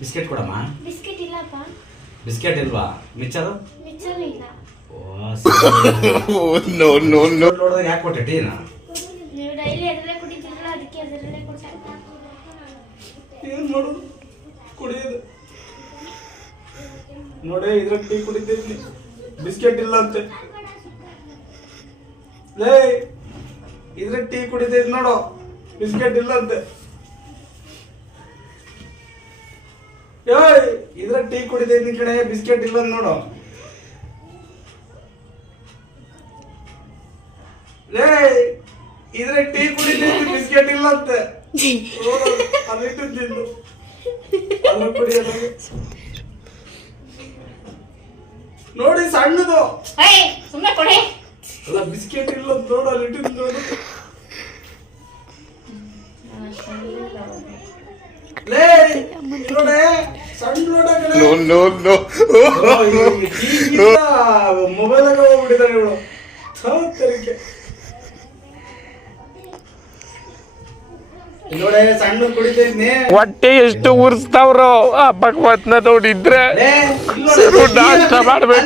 Biscuit ಕೊಡಮ್ಮ. Biscuit ಇಲ್ಲಪ್ಪ. Biscuit ಇಲ್ವಾ? ಮಿಚ್ಚರು ಮಿಚ್ಚರು ಇಲ್ಲ. No no no. ನೋಡಿದಾಗ ಯಾಕೆ ಕೊಟ್ಟೆ ಟೀನ? ನೀವು ಡೈಲಿ ಅದರಲ್ಲೇ ಕುಡಿತೀರಲ್ಲ, ಅದಕ್ಕೆ ಅದರಲ್ಲೇ ಕೊಟ್ಟೆ. ಏನು ಮಾಡೋದು, ಕುಡಿಯೋದು ನೋಡಿ. ಇದ್ರಾಗ ಟೀ ಕುಡಿತೀನಿ, ಬಿಸ್ಕೆಟ್ ಇಲ್ಲ ಅಂತೆ. ಲೇ, ಇದ್ರಾಗ ಟೀ ಕುಡಿತೈತಿ ನೋಡು, ಬಿಸ್ಕೆಟ್ ಇಲ್ಲ ಅಂತೆ. ಇದ್ರಾಗ ಟೀ ಕುಡಿತೈತಿ ಕಡೆ, ಬಿಸ್ಕೆಟ್ ಇಲ್ಲ ಅಂತ ನೋಡು. ಲೇ, ಇದ್ರಾಗ ಟೀ ಕುಡಿತೈತಿ, ಬಿಸ್ಕೆಟ್ ಇಲ್ಲ ಅಂತೆ. ಅದಿಟ್ಟಿದ್ದು ಅದ್ರ ಕುಡಿಯೋದು ನೋಡಿ, ಸಣ್ಣದು. ಸುಮ್ಮನೆ ಕೊಡಿ. ಅಲ್ಲ, ಬಿಸ್ಕೆಟ್ ಇಲ್ಲ ಅಂತ ನೋಡು, ಅಲ್ಲಿ ಇಟ್ಟಿದ್ದು ನೋಡು. ಲೇ, ನೋಡೆ ಸಣ್ಣ ನೋಡ ಕಡೆ. No no no. ಮೊಬೈಲಾಗ ಹೋಗ್ಬಿಟ್ಟಿದ್ದಾರೆ ಇವಳು. ನೋಡೆ ಸಣ್ಣ ಕುಡಿತೈತಿ. ಹೊಟ್ಟೆ ಎಷ್ಟು ಉರ್ಸ್ತಾವ್ರೋ ಆ ಭಗವತ್ನ ನೋಡಿದ್ರೆ ನಾಷ್ಟ ಮಾಡ್ಬೇಕು.